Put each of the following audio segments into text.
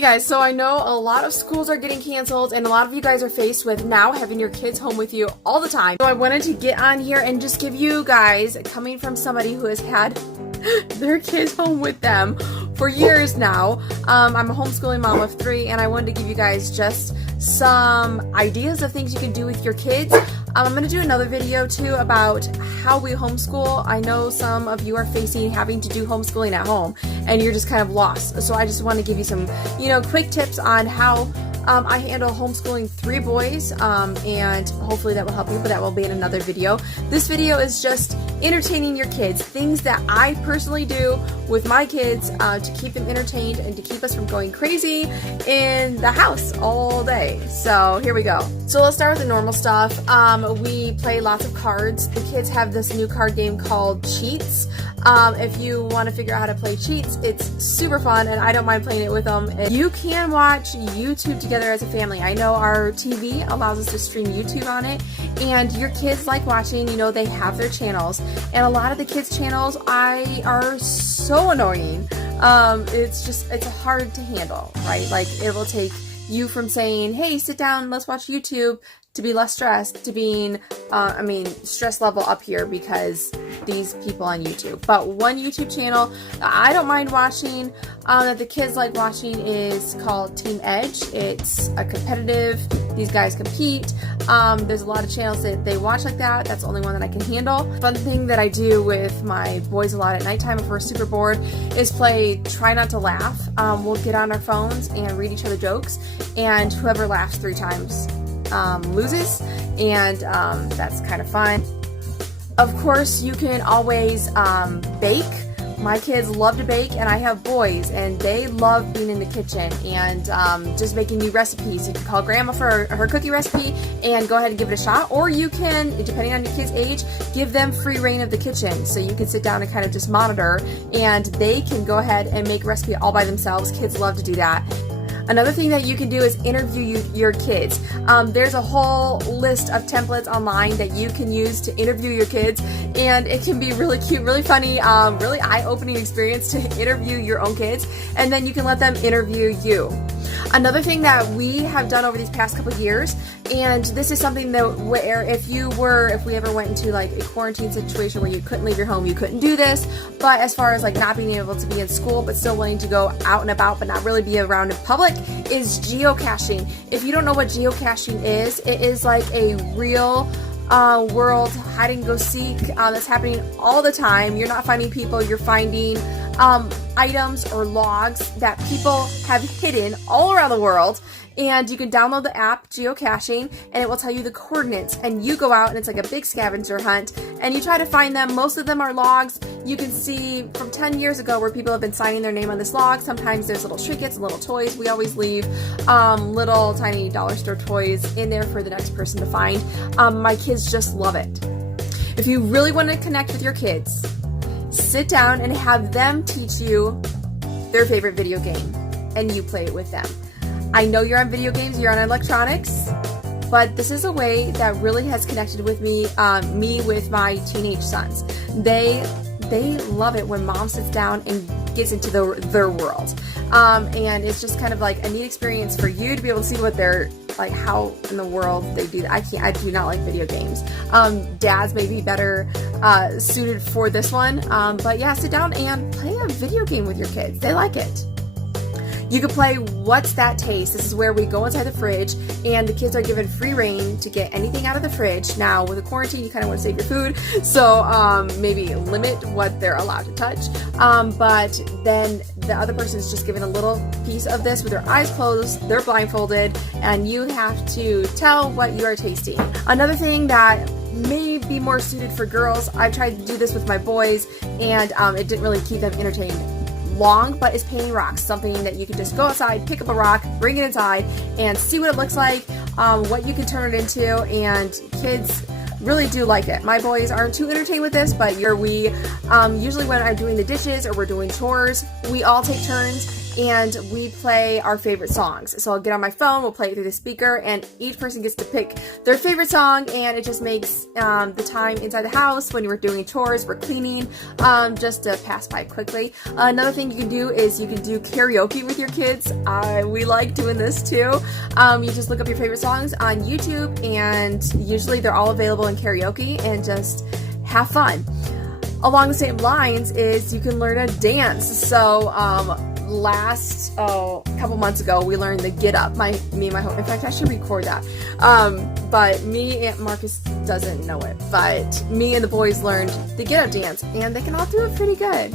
Hey guys, so I know a lot of schools are getting canceled and a lot of you guys are faced with now having your kids home with you all the time. So I wanted to get on here and just give you guys, coming from somebody who has had their kids home with them for years now. I'm a homeschooling mom of 3 and I wanted to give you guys just some ideas of things you can do with your kids. I'm going to do another video too about how we homeschool. I know some of you are facing having to do homeschooling at home and you're just kind of lost. So I just want to give you some, quick tips on how I handle homeschooling 3 boys, and hopefully that will help you, but that will be in another video. This video is just entertaining your kids, things that I personally do with my kids to keep them entertained and to keep us from going crazy in the house all day. So here we go. So let's start with the normal stuff. We play lots of cards. The kids have this new card game called Cheats. If you want to figure out how to play Cheats, it's super fun and I don't mind playing it with them. You can watch YouTube together as a family. I know our TV allows us to stream YouTube on it, and your kids like watching, they have their channels, and a lot of the kids' channels are so annoying. It's hard to handle, right? Like, it will take you from saying, hey, sit down, let's watch YouTube, to be less stressed, to being, stress level up here because these people on YouTube. But one YouTube channel I don't mind watching, that the kids like watching, is called Team Edge. It's a competitive, these guys compete. There's a lot of channels that they watch like that. That's the only one that I can handle. Fun thing that I do with my boys a lot at nighttime if we're super bored is play Try Not to Laugh. We'll get on our phones and read each other jokes, and whoever laughs 3 times loses, and that's kind of fun. Of course, you can always bake. My kids love to bake, and I have boys, and they love being in the kitchen and just making new recipes. You can call grandma for her cookie recipe and go ahead and give it a shot, or you can, depending on your kid's age, give them free reign of the kitchen. So you can sit down and kind of just monitor, and they can go ahead and make a recipe all by themselves. Kids love to do that. Another thing that you can do is interview your kids. There's a whole list of templates online that you can use to interview your kids, and it can be really cute, really funny, really eye-opening experience to interview your own kids, and then you can let them interview you. Another thing that we have done over these past couple years, and this is something that where if we ever went into like a quarantine situation where you couldn't leave your home, you couldn't do this, but as far as like not being able to be in school but still wanting to go out and about but not really be around in public, is geocaching. If you don't know what geocaching is, it is like a real world hide and go seek that's happening all the time. You're not finding people, you're finding items or logs that people have hidden all around the world, and you can download the app geocaching and it will tell you the coordinates, and you go out and it's like a big scavenger hunt and you try to find them. Most of them are logs. You can see from 10 years ago where people have been signing their name on this log. Sometimes there's little trinkets and little toys. We always leave little tiny dollar store toys in there for the next person to find. My kids just love it. If you really want to connect with your kids, sit down and have them teach you their favorite video game and you play it with them. I know you're on video games, you're on electronics, but this is a way that really has connected with me with my teenage sons. They love it when mom sits down and gets into their world. And it's just kind of like a neat experience for you to be able to see what they're like, how in the world they do that. I do not like video games. Dads may be better suited for this one, but yeah, sit down and play a video game with your kids. They like it. You can play What's That Taste? This is where we go inside the fridge and the kids are given free reign to get anything out of the fridge. Now, with a quarantine, you kind of want to save your food, so maybe limit what they're allowed to touch. But then the other person is just given a little piece of this with their eyes closed, they're blindfolded, and you have to tell what you are tasting. Another thing that may be more suited for girls, I tried to do this with my boys, and it didn't really keep them entertained long, but is painting rocks. Something that you can just go outside, pick up a rock, bring it inside, and see what it looks like, what you can turn it into, and kids really do like it. My boys aren't too entertained with this, but usually when I'm doing the dishes or we're doing chores, we all take turns and we play our favorite songs. So I'll get on my phone, we'll play it through the speaker, and each person gets to pick their favorite song, and it just makes the time inside the house when you're doing chores, we're cleaning, just to pass by quickly. Another thing you can do is you can do karaoke with your kids. We like doing this too. You just look up your favorite songs on YouTube, and usually they're all available in karaoke, and just have fun. Along the same lines is you can learn to dance. So last couple months ago we learned the Get Up. Me and my home. In fact, I should record that. But me and Marcus doesn't know it. But me and the boys learned the Get Up dance, and they can all do it pretty good.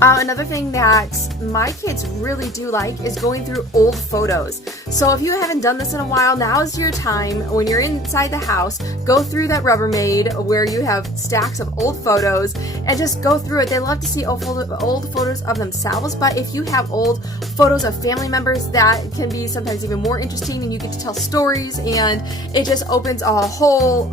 Another thing that my kids really do like is going through old photos. So if you haven't done this in a while, now is your time. When you're inside the house, go through that Rubbermaid where you have stacks of old photos and just go through it. They love to see old photos of themselves, but if you have old photos of family members, that can be sometimes even more interesting, and you get to tell stories, and it just opens a whole,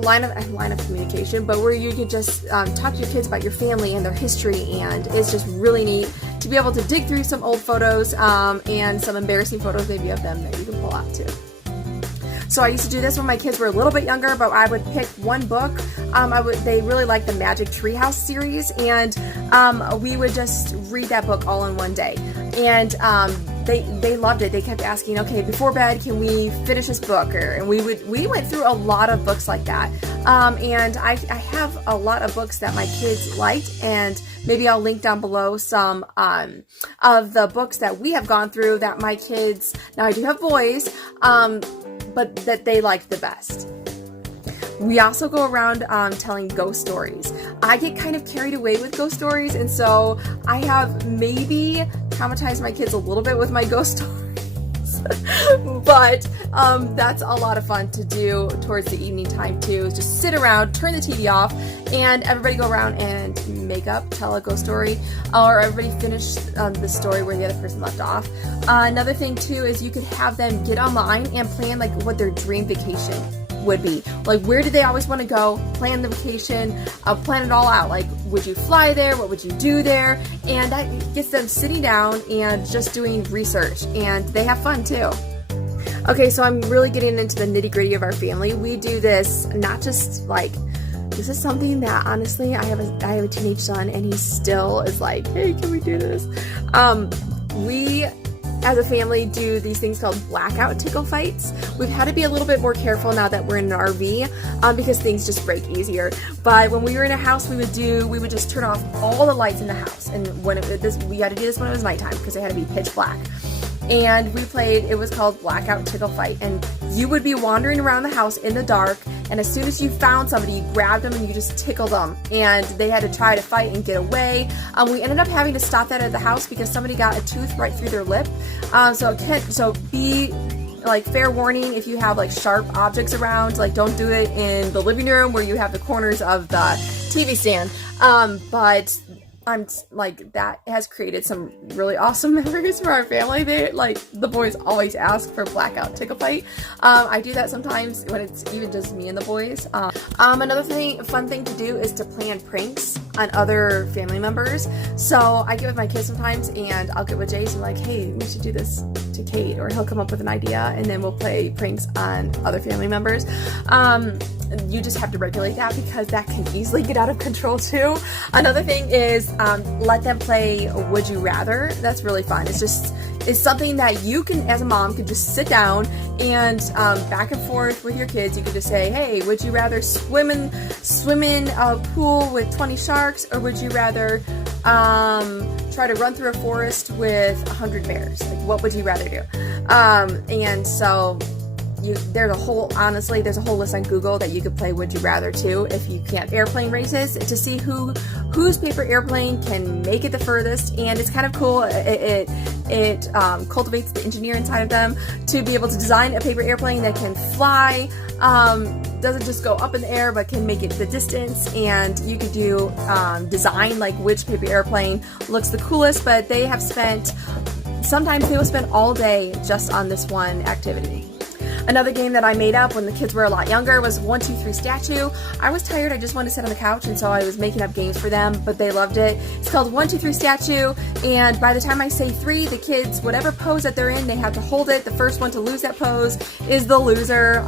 line of communication, but where you could just talk to your kids about your family and their history, and it's just really neat to be able to dig through some old photos and some embarrassing photos maybe of them that you can pull out too. So I used to do this when my kids were a little bit younger, but I would pick one book. They really liked the Magic Treehouse series, and we would just read that book all in one day. And they loved it. They kept asking, okay, before bed, can we finish this book? And we went through a lot of books like that. And I have a lot of books that my kids liked, and maybe I'll link down below some of the books that we have gone through that my kids, now I do have boys, but that they liked the best. We also go around telling ghost stories. I get kind of carried away with ghost stories, and so I have maybe traumatized my kids a little bit with my ghost stories. But that's a lot of fun to do towards the evening time too. Just sit around, turn the TV off, and everybody go around and tell a ghost story, or everybody finish the story where the other person left off. Another thing too is you could have them get online and plan like what their dream vacation would be. Like, where did they always want to go? Plan the vacation, plan it all out. Like, would you fly there? What would you do there? And that gets them sitting down and just doing research, and they have fun too. Okay, so I'm really getting into the nitty-gritty of our family. We do this not just like, this is something that honestly, I have a teenage son, and he still is like, hey, can we do this? We as a family do these things called blackout tickle fights. We've had to be a little bit more careful now that we're in an RV because things just break easier. But when we were in a house, we would just turn off all the lights in the house, and when we had to do this when it was nighttime because it had to be pitch black. And we played, it was called Blackout Tickle Fight, and you would be wandering around the house in the dark, and as soon as you found somebody, you grabbed them and you just tickled them, and they had to try to fight and get away. We ended up having to stop that at the house because somebody got a tooth right through their lip. So be like, fair warning, if you have like sharp objects around, like don't do it in the living room where you have the corners of the TV stand. But I'm like, that has created some really awesome memories for our family. The boys always ask for blackout tickle fight. I do that sometimes when it's even just me and the boys. Another fun thing to do is to plan pranks on other family members. So I get with my kids sometimes, and I'll get with Jason like, hey, we should do this to Kate, or he'll come up with an idea, and then we'll play pranks on other family members. You just have to regulate that because that can easily get out of control too. Another thing is let them play Would You Rather. That's really fun. It's something that you can, as a mom, can just sit down and back and forth with your kids. You could just say, hey, would you rather swim in a pool with 20 sharks, or would you rather try to run through a forest with 100 bears? Like, what would you rather do? And so there's a whole list on Google that you could play Would You Rather too, if you can't. Airplane races, to see whose paper airplane can make it the furthest, and it's kind of cool. It cultivates the engineer inside of them to be able to design a paper airplane that can fly, doesn't just go up in the air, but can make it the distance. And you could do design like which paper airplane looks the coolest, but sometimes they will spend all day just on this one activity. Another game that I made up when the kids were a lot younger was 1, 2, 3 statue. I was tired, I just wanted to sit on the couch, and so I was making up games for them, but they loved it. It's called 1, 2, 3 statue, and by the time I say 3, the kids, whatever pose that they're in, they have to hold it. The first one to lose that pose is the loser.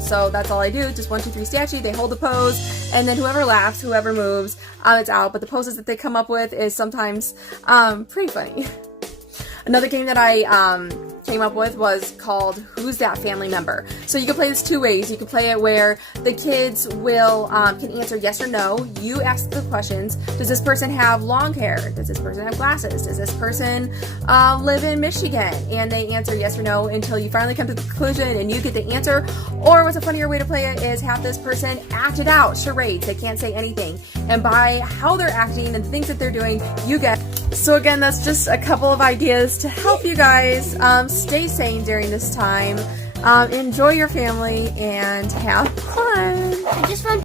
So that's all I do, just 1, 2, 3 statue, they hold the pose, and then whoever laughs, whoever moves, it's out. But the poses that they come up with is sometimes pretty funny. Another game that I came up with was called Who's That Family Member? So you can play this 2 ways. You can play it where the kids will can answer yes or no. You ask the questions. Does this person have long hair? Does this person have glasses? Does this person live in Michigan? And they answer yes or no until you finally come to the conclusion and you get the answer. Or what's a funnier way to play it is have this person act it out, charades. They can't say anything. And by how they're acting and things that they're doing, you get. So again, that's just a couple of ideas to help you guys stay sane during this time, enjoy your family, and have fun. I just want